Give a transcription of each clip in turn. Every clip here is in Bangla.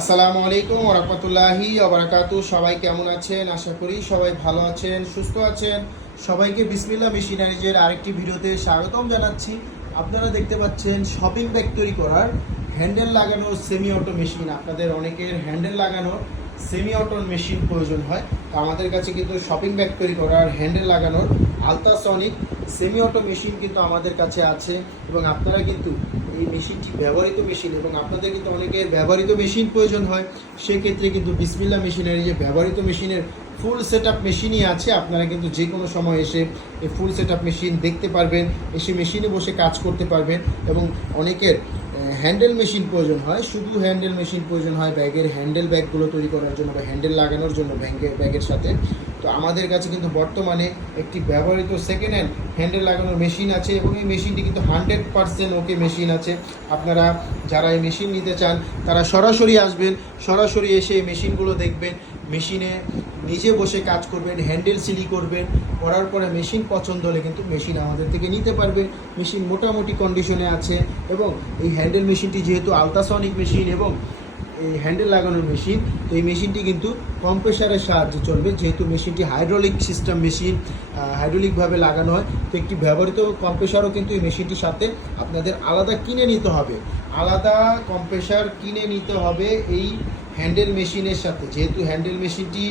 আসসালামু আলাইকুম ওয়া রাহমাতুল্লাহি ওয়া বারাকাতুহু। সবাই কেমন আছেন? আশা করি সবাই ভালো আছেন, সুস্থ আছেন। সবাইকে বিসমিল্লাহ মেশিনারিজের আরেকটি ভিডিওতে স্বাগতম জানাচ্ছি। আপনারা দেখতে পাচ্ছেন শপিং ব্যাগ তৈরি করার হ্যান্ডেল লাগানো সেমি অটো মেশিন। আপনাদের অনেকের হ্যান্ডেল লাগানো সেমি অটো মেশিন প্রয়োজন হয়, তো আমাদের কাছে কিন্তু শপিং ব্যাগ তৈরি করার হ্যান্ডেল লাগানোর আলট্রাসনিক সেমি অটো মেশিন কিন্তু আমাদের কাছে আছে। এবং আপনারা কিন্তু এই মেশিনটি ব্যবহৃত মেশিন, এবং আপনাদের কিন্তু অনেকের ব্যবহৃত মেশিন প্রয়োজন হয়, সেক্ষেত্রে কিন্তু বিসমিল্লাহ মেশিনারি যে ব্যবহৃত মেশিনের ফুল সেট আপ মেশিনই আছে। আপনারা কিন্তু যে কোনো সময় এসে এই ফুল সেট আপ মেশিন দেখতে পারবেন, এসে মেশিনে বসে কাজ করতে পারবেন। এবং অনেকের হ্যান্ডেল মেশিন প্রয়োজন হয়, শুধু হ্যান্ডেল মেশিন প্রয়োজন হয় ব্যাগের হ্যান্ডেল ব্যাগগুলো তৈরি করার জন্য বা হ্যান্ডেল লাগানোর জন্য ব্যাগের সাথে। তো আমাদের কাছে কিন্তু বর্তমানে একটি ব্যবহৃত সেকেন্ড হ্যান্ড হ্যান্ডেল লাগানোর মেশিন আছে, এবং এই মেশিনটি কিন্তু 100% ওকে মেশিন আছে। আপনারা যারা এই মেশিন নিতে চান তারা সরাসরি আসবেন, সরাসরি এসে এই মেশিনগুলো দেখবেন, মেশিনে নিজে বসে কাজ করবেন, হ্যান্ডেল সিলি করবেন, করার পরে মেশিন পছন্দ হলে কিন্তু মেশিন আমাদের থেকে নিতে পারবেন। মেশিন মোটামুটি কন্ডিশনে আছে, এবং এই হ্যান্ডেল মেশিনটি যেহেতু আলট্রাসনিক মেশিন এবং এই হ্যান্ডেল লাগানোর মেশিন, তো এই মেশিনটি কিন্তু কম্প্রেসারের সাহায্যে চলবে। যেহেতু মেশিনটি হাইড্রোলিক সিস্টেম মেশিন, হাইড্রোলিকভাবে লাগানো হয়, তো একটি ব্যবহৃত কম্প্রেসারও কিন্তু এই মেশিনটির সাথে আপনাদের আলাদা কিনে নিতে হবে। আলাদা কম্প্রেসার কিনে নিতে হবে এই হ্যান্ডেল মেশিনের সাথে। যেহেতু হ্যান্ডেল মেশিনটি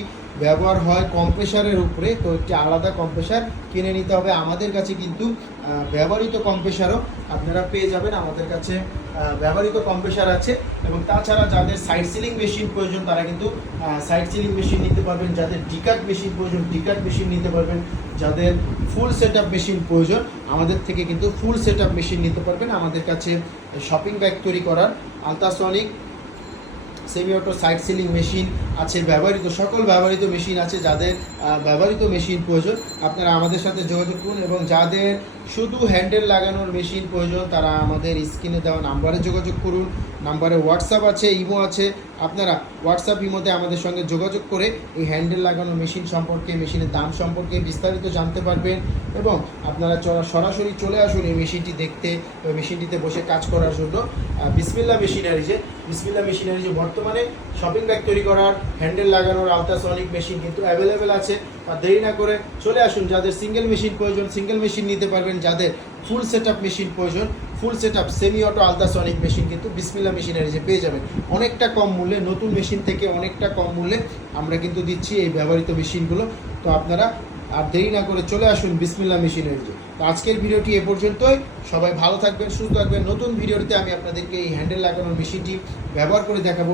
ব্যবহার হয় কম্প্রেসারের উপরে, তো একটি আলাদা কম্প্রেসার কিনে নিতে হবে। আমাদের কাছে কিন্তু ব্যবহৃত কম্প্রেসারও আপনারা পেয়ে যাবেন। আমাদের কাছে ব্যবহৃত কম্প্রেসার আছে, এবং তাছাড়া যাদের সাইড সিলিং মেশিন প্রয়োজন তারা কিন্তু সাইড সিলিং মেশিন নিতে পারবেন। যাদের ডিকাট মেশিন প্রয়োজন ডিকাট মেশিন নিতে পারবেন। যাদের ফুল সেট আপ মেশিন প্রয়োজন আমাদের থেকে কিন্তু ফুল সেট আপ মেশিন নিতে পারবেন। আমাদের কাছে শপিং ব্যাগ তৈরি করার ultrasonic semi auto side sealing machine আছে, ব্যবহৃত সকল ব্যবহৃত মেশিন আছে। যাদের ব্যবহৃত মেশিন প্রয়োজন আপনারা আমাদের সাথে যোগাযোগ করুন, এবং যাদের শুধু হ্যান্ডেল লাগানোর মেশিন প্রয়োজন তারা আমাদের স্ক্রিনে দেওয়া নাম্বারে যোগাযোগ করুন। নাম্বারে হোয়াটসঅ্যাপ আছে, ইমো আছে। আপনারা হোয়াটসঅ্যাপ ইমোতে আমাদের সঙ্গে যোগাযোগ করে এই হ্যান্ডেল লাগানো মেশিন সম্পর্কে, মেশিনের দাম সম্পর্কে বিস্তারিত জানতে পারবেন। এবং আপনারা সরাসরি চলে আসুন এই মেশিনটি দেখতে, ওই মেশিনটিতে বসে কাজ করার জন্য। বিসমিল্লাহ মেশিনারিজে বর্তমানে শপিং ব্যাগ তৈরি করার হ্যান্ডেল লাগানোর আলট্রাসনিক মেশিন কিন্তু অ্যাভেলেবেল আছে। আর দেরি না করে চলে আসুন। যাদের সিঙ্গেল মেশিন প্রয়োজন সিঙ্গেল মেশিন নিতে পারবেন। যাদের ফুল সেট আপ মেশিন প্রয়োজন full set up semi auto ultrasonic machine কিন্তু বিসমিল্লাহ মেশিনারিজে পেয়ে যাবেন অনেকটা কম মূল্যে। নতুন মেশিন থেকে অনেকটা কম মূল্যে আমরা কিন্তু দিচ্ছি এই ব্যবহৃত মেশিনগুলো। তো আপনারা আর দেরি না করে চলে আসুন বিসমিল্লাহ মেশিনারিজে। তো আজকের ভিডিওটি এ পর্যন্তই। সবাই ভালো থাকবেন, সুস্থ থাকবেন। নতুন ভিডিওতে আমি আপনাদেরকে এই হ্যান্ডেল লাগানোর মেশিনটি ব্যবহার করে দেখাবো।